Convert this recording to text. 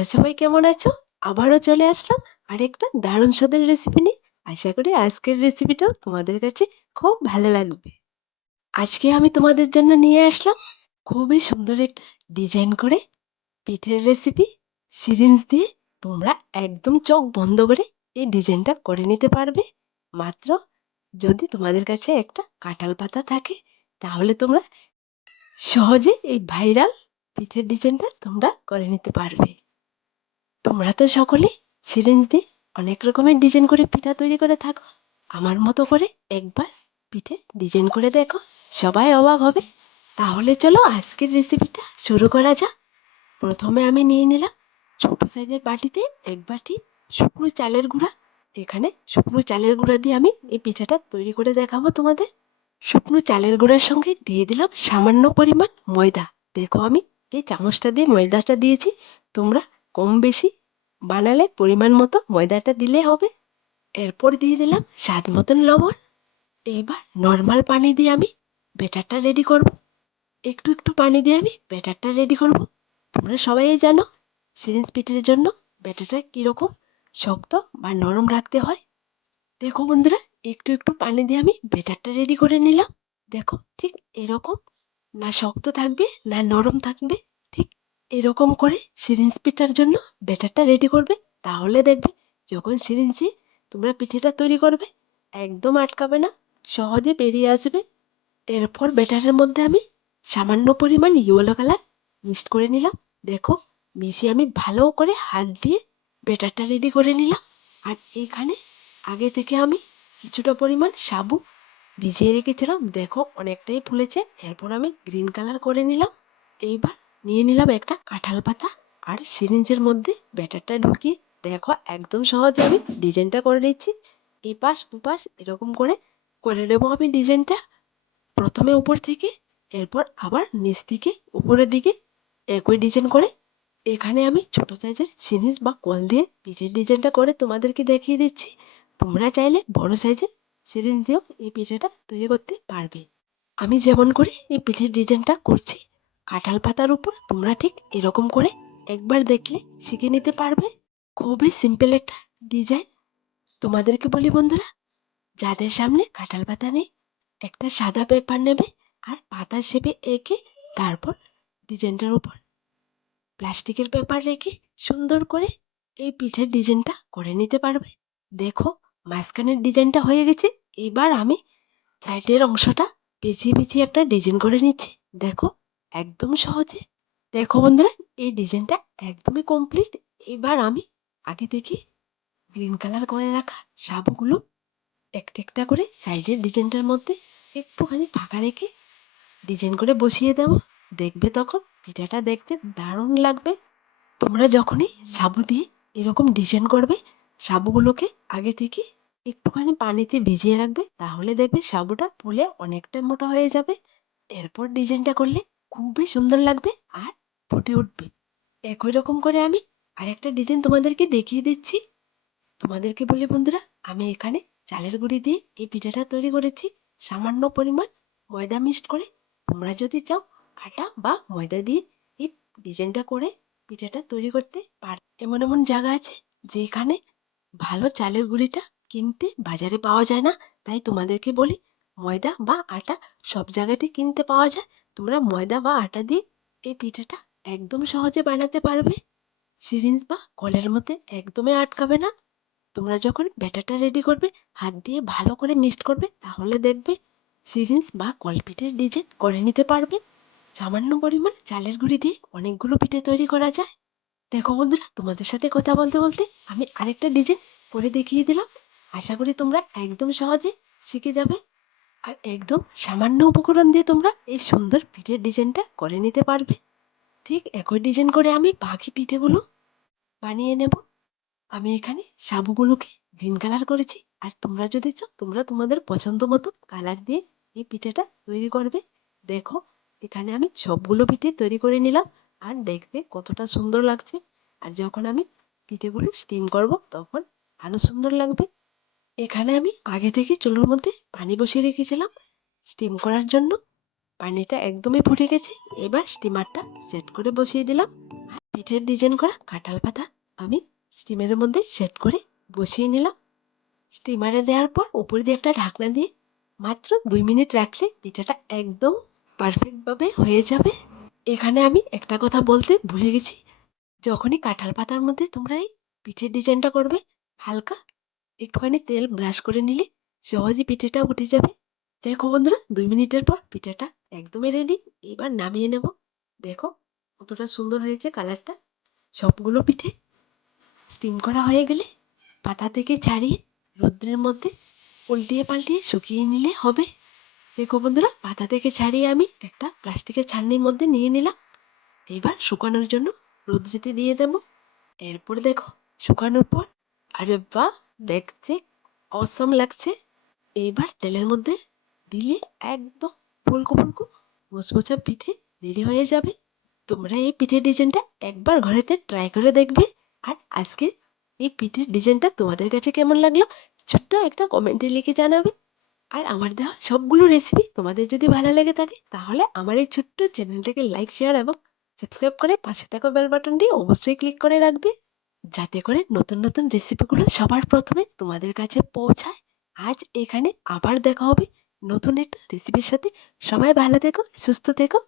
তোমরা সবাই কেমন আছো? আবারও চলে আসলাম আরেকটা দারুণ স্বাদের রেসিপি নিয়ে। আশা করি আজকের রেসিপিটাও তোমাদের কাছে খুব ভালো লাগবে। আজকে আমি তোমাদের জন্য নিয়ে আসলাম খুবই সুন্দর একটা ডিজাইন করে পিঠের রেসিপি সিরিঞ্জ দিয়ে তোমরা একদম চোখ বন্ধ করে এই ডিজাইনটা করে নিতে পারবে মাত্র যদি তোমাদের কাছে একটা কাঁঠাল পাতা থাকে, তাহলে তোমরা সহজে এই ভাইরাল পিঠের ডিজাইনটা তোমরা করে নিতে পারবে তোমরা তো সকলে সিরিঞ্জ দিয়ে অনেক রকমের ডিজাইন করে পিঠা তৈরি করে থাকো। আমার মতো করে একবার পিঠে ডিজাইন করে দেখো, সবাই অবাক হবে। তাহলে চলো আজকের রেসিপিটা শুরু করা যাক। প্রথমে আমি নিয়ে নিলাম ছোটো সাইজের বাটিতে এক বাটি শুকনো চালের গুঁড়া। এখানে শুকনো চালের গুঁড়া দিয়ে আমি এই পিঠাটা তৈরি করে দেখাবো তোমাদের। শুকনো চালের গুঁড়ার সঙ্গে দিয়ে দিলাম সামান্য পরিমাণ ময়দা। দেখো আমি এই চামচটা দিয়ে ময়দাটা দিয়েছি। তোমরা কম বেশি বানালে পরিমাণ মতো ময়দাটা দিলে হবে। এরপর দিয়ে দিলাম স্বাদ মতন লবণ। এইবার নর্মাল পানি দিয়ে আমি ব্যাটারটা রেডি করব। একটু একটু পানি দিয়ে আমি ব্যাটারটা রেডি করব। তোমরা সবাই জানো সিরিঞ্জ পিঠের জন্য ব্যাটারটা কীরকম শক্ত বা নরম রাখতে হয়। দেখো বন্ধুরা, একটু একটু পানি দিয়ে আমি ব্যাটারটা রেডি করে নিলাম। দেখো ঠিক এরকম না শক্ত থাকবে না নরম থাকবে। এরকম করে সিরিঞ্জ পিঠার জন্য ব্যাটারটা রেডি করবে। তাহলে দেখবে যখন সিরিঞ্জে তোমরা পিঠেটা তৈরি করবে, একদম আটকাবে না, সহজে বেরিয়ে আসবে। এরপর ব্যাটারের মধ্যে আমি সামান্য পরিমাণ ইয়েলো কালার মিক্সড করে নিলাম। দেখো, মিশিয়ে আমি ভালো করে হাত দিয়ে ব্যাটারটা রেডি করে নিলাম। আর এইখানে আগে থেকে আমি কিছুটা পরিমাণ সাবু ভিজিয়ে রেখেছিলাম। দেখো, অনেকটাই ফুলেছে। এরপর আমি গ্রিন কালার করে নিলাম। এইবার নিয়ে নিলাম একটা কাঁঠাল পাতা আর সিরিঞ্জের মধ্যে ব্যাটারটা ঢুকিয়ে দেখো একদম সহজে আমি ডিজাইনটা করে নিচ্ছি। এপাশ ওপাশ এরকম করে করে নেব আমি ডিজাইনটা। প্রথমে উপর থেকে, এরপর আবার নিচ থেকে উপরের দিকে একই ডিজাইন করে। এখানে আমি ছোট সাইজের সিরিঞ্জ বা কল দিয়ে পিঠের ডিজাইনটা করে তোমাদেরকে দেখিয়ে দিচ্ছি। তোমরা চাইলে বড় সাইজের সিরিঞ্জ দিয়েও এই পিঠেটা তৈরি করতে পারবে। আমি যেমন করে এই পিঠের ডিজাইনটা করছি কাঁঠাল পাতার উপর তোমরা ঠিক এরকম করে একবার দেখলে শিখে নিতে পারবে। খুবই সিম্পল একটা ডিজাইন তোমাদেরকে বলি বন্ধুরা, যাদের সামনে কাঁঠাল পাতা নেই, একটা সাদা পেপার নেবে আর পাতা শেপে এঁকে তারপর ডিজাইনটার উপর প্লাস্টিকের পেপার রেখে সুন্দর করে এই পিঠের ডিজাইনটা করে নিতে পারবে। দেখো, মাঝখানের ডিজাইনটা হয়ে গেছে, এবার আমি সাইডের অংশটা পেঁচিয়ে পেঁচিয়ে একটা ডিজাইন করে নিচ্ছি। দেখো একদম সহজে। দেখো বন্ধুরা, এই ডিজাইনটা একদমই কমপ্লিট এবার আমি আগে থেকে গ্রিন কালার করে রাখা সাবগুলো একটা একটা করে সাইডের ডিজাইনটার মধ্যে একটুখানি ফাঁকা রেখে ডিজাইন করে বসিয়ে দেবো। দেখবে তখন, পিঠাটা দেখতে দারুণ লাগবে। তোমরা যখনই সাবু দিয়ে এরকম ডিজাইন করবে, সাবুগুলোকে আগে থেকে একটুখানি পানিতে ভিজিয়ে রাখবে, তাহলে দেখবে সাবুটা ফুলে অনেকটা মোটা হয়ে যাবে। এরপর ডিজাইনটা করলে খুবই সুন্দর লাগবে আর ফুটে উঠবে। একই রকম করে আমি আর একটা ডিজাইন তোমাদেরকে দেখিয়ে দিচ্ছি। তোমাদেরকে বলি বন্ধুরা, আমি এখানে চালের গুঁড়ি দিয়ে এই পিঠাটা তৈরি করেছি। সামান্য পরিমাণ ময়দা মিক্সড করে। তোমরা যদি চাও আটা বা ময়দা দিয়ে এই ডিজাইনটা করে পিঠাটা তৈরি করতে পার, এমন এমন জায়গা আছে যেখানে ভালো চালের গুঁড়িটা কিনতে বাজারে পাওয়া যায় না। তাই তোমাদেরকে বলি, ময়দা বা আটা সব জায়গাতে কিনতে পাওয়া যায়। তোমরা ময়দা বা আটা দিয়ে এই পিঠাটা একদম সহজে বানাতে পারবে। সিরিঞ্জ বা কলের মধ্যে একদমই আটকাবে না। তোমরা যখন ব্যাটারটা রেডি করবে, হাত দিয়ে ভালো করে মিক্সড করবে, তাহলে দেখবে সিরিঞ্জ বা কলপিঠের ডিজাইন করে নিতে পারবে। সামান্য পরিমাণ চালের গুঁড়ি দিয়ে অনেকগুলো পিঠে তৈরি করা যায়। দেখো বন্ধুরা, তোমাদের সাথে কথা বলতে বলতে আমি আরেকটা ডিজাইন করে দেখিয়ে দিলাম। আশা করি তোমরা একদম সহজে শিখে যাবে। আর একদম সামান্য উপকরণ দিয়ে তোমরা এই সুন্দর পিঠের ডিজাইনটা করে নিতে পারবে। ঠিক একই ডিজাইন করে আমি বাকি পিঠেগুলো বানিয়ে নেব। আমি এখানে সাবুগুলোকে গ্রিন কালার করেছি। আর তোমরা যদি চাও, তোমরা তোমাদের পছন্দ মতো কালার দিয়ে এই পিঠেটা তৈরি করবে। দেখো, এখানে আমি সবগুলো পিঠে তৈরি করে নিলাম। আর দেখতে কতটা সুন্দর লাগছে। আর যখন আমি পিঠেগুলো স্টিম করব, তখন আরও সুন্দর লাগবে। এখানে আমি আগে থেকে চুলোর মধ্যে পানি বসিয়ে রেখেছিলাম। স্টিম করার জন্য। পানিটা একদমই ফুটে গেছে। এবার স্টিমারটা সেট করে বসিয়ে দিলাম। পিঠের ডিজাইন করা কাঁঠাল পাতা আমি স্টিমের মধ্যে সেট করে বসিয়ে নিলাম। স্টিমারে দেওয়ার পর উপরে দিয়ে একটা ঢাকনা দিয়ে মাত্র দুই মিনিট রাখলে পিঠাটা একদম পারফেক্টভাবে হয়ে যাবে। এখানে আমি একটা কথা বলতে ভুলে গেছি। যখনই কাঁঠাল পাতার মধ্যে তোমরা এই পিঠের ডিজাইনটা করবে, হালকা একটুখানি তেল ব্রাশ করে নিলে সহজেই পিঠেটা উঠে যাবে। দেখো বন্ধুরা, দুই মিনিটের পর পিঠাটা একদমই রেডি এবার নামিয়ে নেব। দেখো কতটা সুন্দর হয়েছে কালারটা সবগুলো পিঠে স্টিম করা হয়ে গেলে পাতা থেকে ছাড়িয়ে রৌদ্রের মধ্যে উল্টিয়ে পাল্টিয়ে শুকিয়ে নিলে হবে। দেখো বন্ধুরা, পাতা থেকে ছাড়িয়ে আমি একটা প্লাস্টিকের ছাড়নির মধ্যে নিয়ে নিলাম। এবার শুকানোর জন্য রৌদ্রেতে দিয়ে দেবো। এরপর দেখো, শুকানোর পর আরে বাহ! দেখতে অসম লাগছে। এইবার তেলের মধ্যে দিলে একদম ফুলকো ফুলকো মুচমুচে পিঠে রেডি হয়ে যাবে। তোমরা এই পিঠের ডিজাইনটা একবার ঘরেতে ট্রাই করে দেখবে। আর আজকে এই পিঠের ডিজাইনটা তোমাদের কাছে কেমন লাগল ছোট্ট একটা কমেন্টে লিখে জানাবে। আর আমার দেওয়া সবগুলো রেসিপি তোমাদের যদি ভালো লেগে থাকে তাহলে আমার এই ছোট্ট চ্যানেলটাকে লাইক শেয়ার এবং সাবস্ক্রাইব করে পাশে থাকা বেল বাটনটি অবশ্যই ক্লিক করে রাখবে। যাতে করে নতুন নতুন রেসিপিগুলো সবার প্রথমে তোমাদের কাছে পৌঁছায়। আজ এখানে আবার দেখা হবে নতুন একটা রেসিপির সাথে। সবাই ভালো থেকো, সুস্থ থেকো।